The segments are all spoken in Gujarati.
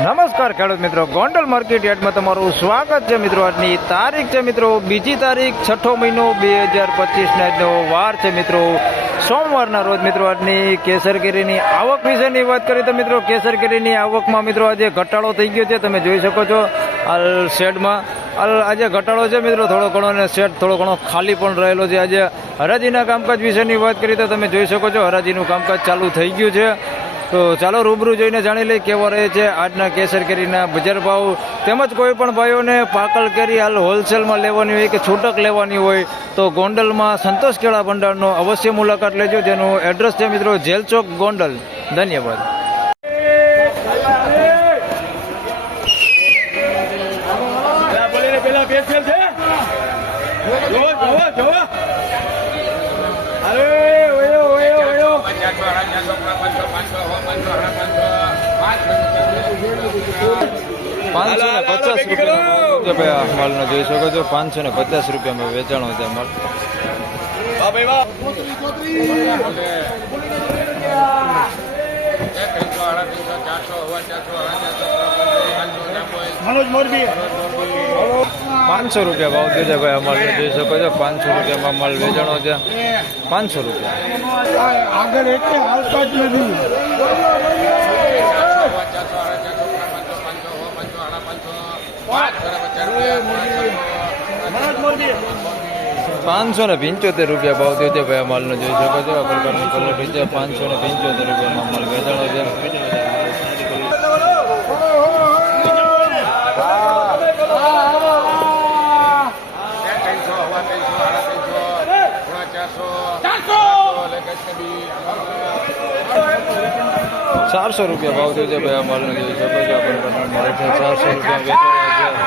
નમસ્કાર ખેડૂત મિત્રો. ગોંડલ માર્કેટ યાર્ડમાં તમારું સ્વાગત છે મિત્રો. આજની તારીખ છે મિત્રો. બીજી તારીખ છઠ્ઠો મહિનો બે હજાર પચીસના આજનો વાર છે મિત્રો. સોમવારના રોજ મિત્રો આજની કેસર કેરીની આવક વિશેની વાત કરીએ તો મિત્રો કેસર કેરીની આવકમાં મિત્રો આજે ઘટાડો થઈ ગયો છે. તમે જોઈ શકો છો હાલ શેડમાં. આજે ઘટાડો છે મિત્રો. થોડો ઘણો અને શેડ થોડો ઘણો ખાલી પણ રહેલો છે. આજે હરાજીના કામકાજ વિશેની વાત કરીએ તો તમે જોઈ શકો છો, હરાજીનું કામકાજ ચાલુ થઈ ગયું છે. તો ચાલો રૂબરૂ જોઈને જાણી લઈએ કેવો રહે છે આજના કેસર કેરીના બજાર ભાવ. તેમજ કોઈ પણ ભાઈઓને પાકલ કેરી હાલ હોલસેલમાં લેવાની હોય કે છૂટક લેવાની હોય તો ગોંડલમાં સંતોષ કેળા ભંડારનો અવશ્ય મુલાકાત લેજો. જેનું એડ્રેસ છે મિત્રો જેલ ચોક ગોંડલ. ધન્યવાદ. જોવો જોવો અરે પાંચસો ને પચાસ રૂપિયા ભાઈ આ માલનો જોઈ શકો છો. પાંચસો ને પચાસ રૂપિયામાં વેચાણો છે માલ મનોજ મોરબી. પાંચસો રૂપિયા ભાવ થયો છે ભાઈ આ જોઈ શકો છો પાંચસો રૂપિયામાં માલ વેચાણો છે. પાંચસો રૂપિયા. આગળ એટલે જ નથી. પાંચસો ને પંચોતેર રૂપિયા ભાવ થયો છે ભાઈ માલનો જોઈ શકો છો આ પ્રકારની ક્વોલિટી છે. પાંચસો ને પંચોતેર રૂપિયામાં માલ વેચાણો છે. ચારસો રૂપિયા ભાવ થયો છે ભાઈ આ માલનો જોઈ શકો છો છે. ચારસો રૂપિયા વેચાણો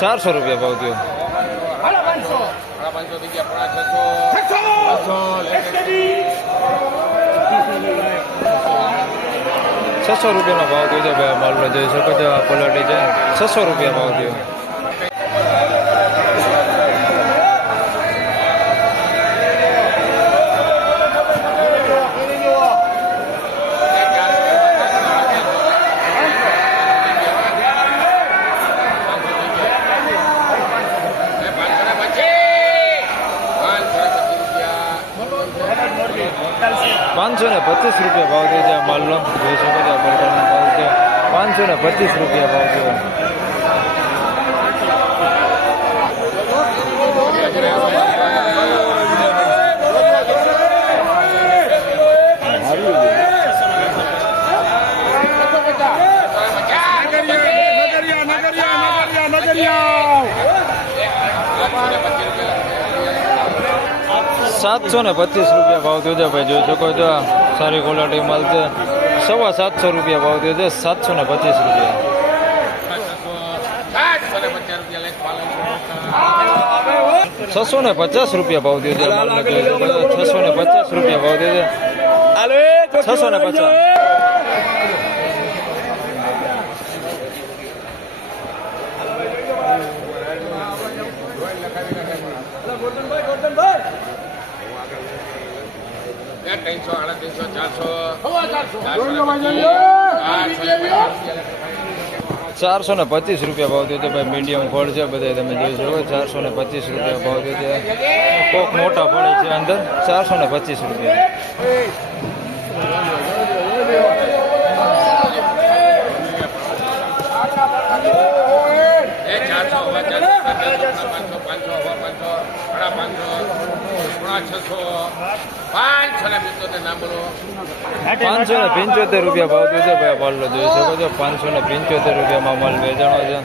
ચારસો રૂપિયા ભાવ થયો. છસો રૂપિયાનો ભાવ થયો છે ભાઈ માલનો જોઈ શકો છો. આ ક્વોલિટી છે. છસો રૂપિયા ભાવ થયો. પાંચસો ને પચીસ રૂપિયા ભાવ થઈ જાય માલનો જોઈ શકો છો આ ભાવ છે. પાંચસો ને પચીસ રૂપિયા ભાવ થયો નગરિયા સાતસો ને પચીસ રૂપિયા ભાવ થયો છે ભાઈ જોઈ શકો છો સારી ક્વોલિટી માલ છે. સવા સાતસો રૂપિયા ભાવ થયો છે સાતસો ને પચીસ રૂપિયા. છસો ને પચાસ રૂપિયા ભાવ થયો છે છસો ને પચાસ રૂપિયા ભાવ થયો છે. છસો ને પચાસ. ત્રણસો આડત્રીસો ચારસો ચારસો ને પચીસ. રૂપિયા ભાવ થયો છે ભાઈ મીડિયમ ફળ છે બધા તમે જોઈ શકો ચારસો ને પચીસ રૂપિયા ભાવ થયો છે. કોક મોટા ફળ છે અંદર. ચારસો ને પચીસ રૂપિયા. પાંચસો પાંચસો પાંચસો સાડા પાંચસો પોણા છસો પાંચસો ને બોલો. પંચોતેર રૂપિયા ભાવ થયો ભાઈ બોલો જોઈ શકો છો. પાંચસો ને પંચોતેર રૂપિયામાં માલ વેચાણો છે.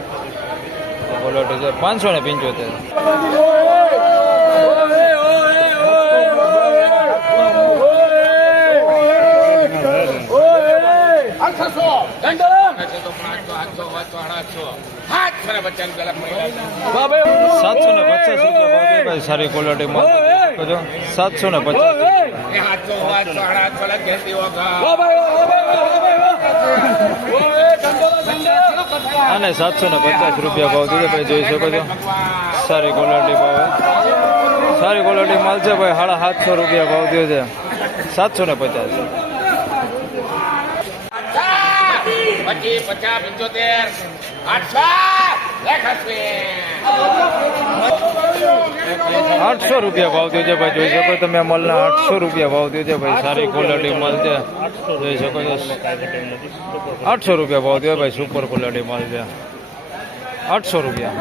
ક્વોલિટી છે. પાંચસો ને પંચોતેર સાતસો ને પચાસ રૂપિયા ભાઈ સારી ક્વોલિટી માલ. જોઈ શકો સાતસો ને પચાસ એ આઠસો આઠસો સાડા આઠસો લાખ ઘેરતી વગર અને સાતસો ને પચાસ રૂપિયા ભાવ દીધો ભાઈ જોઈ શકો છો. સારી ક્વોલિટી ભાવ સારી ક્વોલિટી માલ છે ભાઈ સાડા સાતસો રૂપિયા ભાવ દીધો છે. સાતસો ને પચાસ. પચીસ પચાસ પંચોતેર. આઠસો. લેખસવી આઠસો રૂપિયા ભાવ થયો છે ભાઈ, જોઈ શકો તમે આ માલના આઠસો રૂપિયા ભાવ થયો ભાઈ, સારી ક્વોલિટી માલ છે. જોઈ શકો આઠસો રૂપિયા ભાવ થયો ભાઈ સુપર ક્વોલિટી માલ છે. આઠસો રૂપિયા.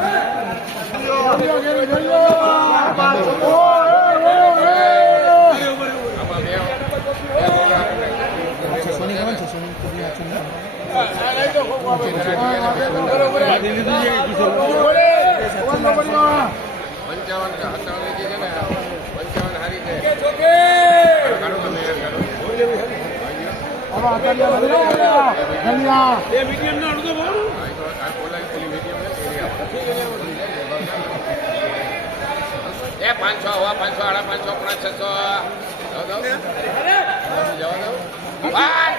પંચાવન સત્તાવન જે છે ને પંચાવન હારી છે. કાઢો તમે એ પાંચસો હવા પાંચસો આડા પાંચસો પાંચ છસો જવા દો. પાંચ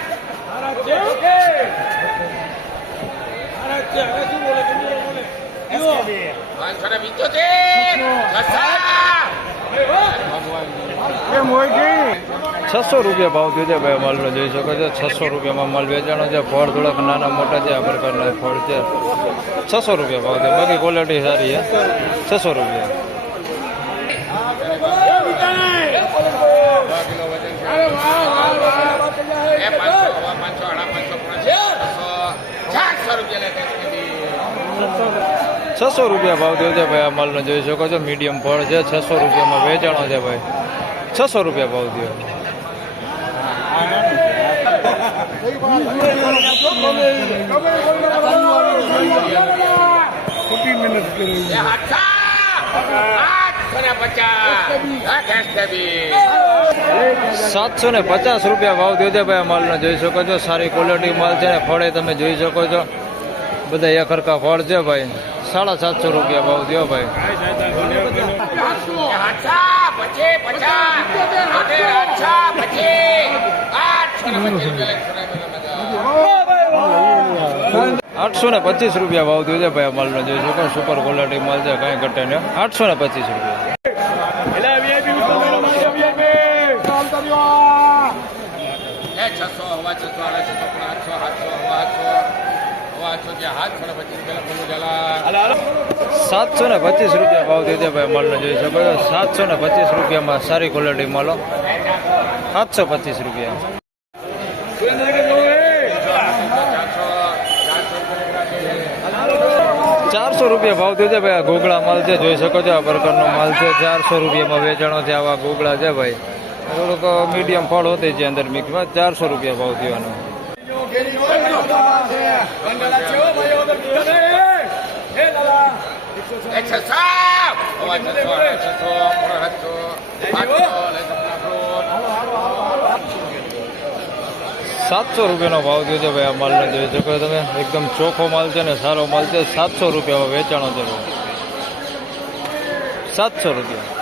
પાંચસો ને પંચોતેર છસો રૂપિયા ભાવ થયો છે ભાઈ માલનો જોઈ શકો છો છસો રૂપિયામાં માલ વેચાણો છે ફળ થોડાક નાના મોટા છે આ પ્રકારના ફળ છે છસો રૂપિયા ભાવ છે બાકી ક્વોલિટી સારી છે છસો રૂપિયા એ પાંચસો પાંચસો ચારસો રૂપિયા છસો રૂપિયા ભાવ થયો છે ભાઈ આ માલનો જોઈ શકો છો મીડિયમ ફળ છે છસો રૂપિયામાં વેચાણો છે ભાઈ. છસો રૂપિયા ભાવ થયો. સાતસો ને પચાસ રૂપિયા ભાવ થયો છે ભાઈ આ માલનો જોઈ શકો છો સારી ક્વોલિટી માલ છે ને ફળે તમે જોઈ શકો છો. બધા એક હરખા ફળ છે ભાઈ. સાડા સાતસો રૂપિયા ભાવ થયો ભાઈ. આઠસા ને પચીસ રૂપિયા ને ભાવ થયો છે ભાઈ માલ નો જોઈ શકો સુપર ક્વોલિટી માલ છે કઈ ઘટે નહીં. આઠસો ને પચીસ રૂપિયા. છસો હવા છસો આડા છસો પણ આઠસો આઠસો હવા આઠસો હવા આઠસો જે આઠસો ને પચીસ રૂપિયા લખવાનું જલા હાલો, હાલો. સાતસો ને પચીસ રૂપિયા ભાવ થયો છે ભાઈ માલનો, જોઈ શકો છો. સાતસો ને પચીસ રૂપિયામાં સારી ક્વોલિટી માલો. સાતસો પચીસ રૂપિયા. ચારસો રૂપિયા ભાવ થયો ભાઈ આ ગોગળા માલ છે, જોઈ શકો છો આ પ્રકારનો માલ છે. ચારસો રૂપિયામાં વેચાણો છે આવા ગોગળા છે ભાઈ. થોડુંક મીડિયમ ફળ હોતી છે અંદર મિક્સમાં ચારસો રૂપિયા ભાવ થયો સાતસો રૂપિયાનો ભાવ થયો છે ભાઈ આ માલનો જોઈ શકો તમે એકદમ ચોખ્ખો માલ છે ને સારો માલ છે, સાતસો રૂપિયામાં વેચાણો છે સાતસો રૂપિયા.